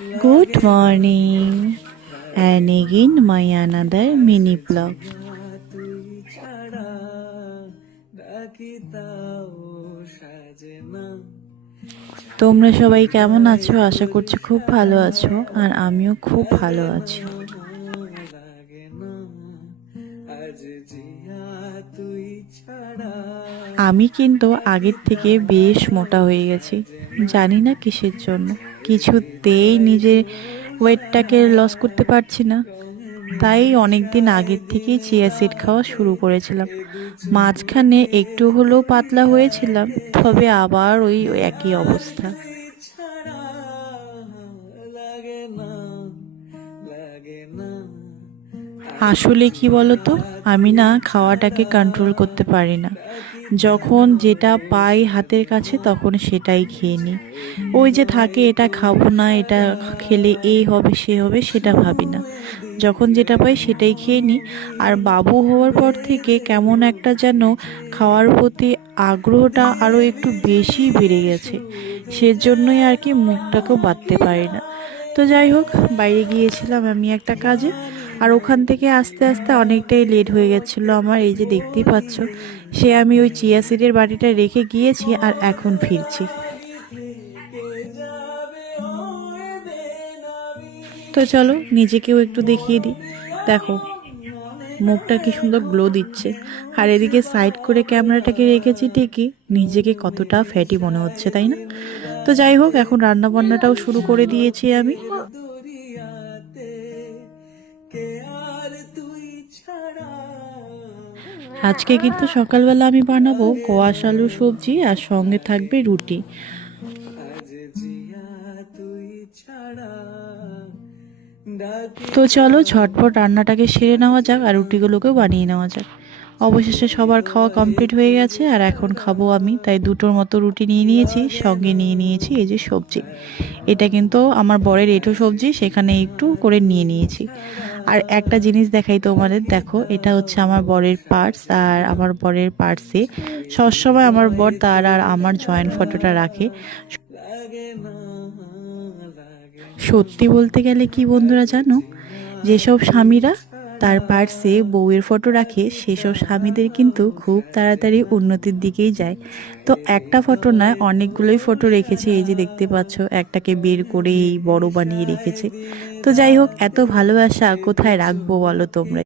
Good morning and again my another mini vlog. তোমরা সবাই কেমন আছো? আশা করছি খুব ভালো আছো, আর আমিও খুব ভালো আছি। আমি কিন্তু আগের থেকে বেশ মোটা হয়ে গেছি, জানি না কিসের জন্য। কিছুতেই নিজের ওয়েটটাকে লস করতে পারছি না। তাই অনেক দিন আগের থেকেই চিয়া সিড খাওয়া শুরু করেছিলাম। মাঝখানে একটু হলেও পাতলা হয়েছিলাম, তবে আবার ওই একই অবস্থা। আসলে কি বলতো? আমি না খাওয়াটাকে কন্ট্রোল করতে পারি না। যখন যেটা পাই হাতের কাছে, তখন সেটাই খেয়ে নিই। ওই যে থাকে, এটা খাব না, এটা খেলে এই হবে, সে হবে, সেটা ভাবি না। যখন যেটা পাই সেটাই খেয়ে নিই। আর বাবু হওয়ার পর থেকে কেমন একটা যেন খাওয়ার প্রতি আগ্রহটা আরও একটু বেশি বেড়ে গেছে। সেজন্যই আর কি মুখটাকেও বাঁধতে পারি না। তো যাই হোক, বাইরে গিয়েছিলাম আমি একটা কাজে। আর ওখান থেকে আস্তে আস্তে অনেকটাই লেট হয়ে গেছিল আমার, এই যে দেখতেই পাচ্ছ। সে আমি ওই চিয়া সিডের বাটিটা রেখে গিয়েছি আর এখন ফিরছি। তো চলো নিজেকেও একটু দেখিয়ে দিই। দেখো, মুখটা কি সুন্দর গ্লো দিচ্ছে। আর এদিকে সাইড করে ক্যামেরাটাকে রেখেছি ঠিকই, নিজেকে কতটা ফ্যাটি মনে হচ্ছে, তাই না? তো যাই হোক, এখন রান্না বান্নাটাও শুরু করে দিয়েছি আমি। আজকে কিন্তু সকালবেলা আমি বানাবো কোয়াশ আলুর সবজি আর সঙ্গে থাকবে রুটি। তো চলো ঝটপট রান্নাটাকে সেরে নেওয়া যাক আর রুটিগুলোকেও বানিয়ে নেওয়া যাক। অবশেষে সবার খাওয়া কমপ্লিট হয়ে গেছে আর এখন খাব আমি, তাই দুটোর মতো রুটি নিয়ে নিয়েছি, সঙ্গে নিয়ে নিয়েছি এই যে সবজি। এটা কিন্তু আমার বরের এঁটো সবজি, সেখানে একটু করে নিয়ে নিয়েছি। আর একটা জিনিস দেখাই তোমাদের। দেখো, এটা হচ্ছে আমার বরের পার্টস আর আমার বরের পার্টসে সবসময় আমার বর তার আর আমার জয়েন্ট ফটোটা রাখে। সত্যি বলতে গেলে কি বন্ধুরা জানো? যেসব স্বামীরা তার পার্সে বউয়ের ফটো রাখে, সেসব স্বামীদের কিন্তু খুব তাড়াতাড়ি উন্নতির দিকেই যায়। তো একটা ফটো নয়, অনেকগুলোই ফটো রেখেছে, এই যে দেখতে পাচ্ছ, একটাকে বের করে এই বড় বানিয়ে রেখেছে। তো যাই হোক, এত ভালোবাসা কোথায় রাখব বলো তোমরা?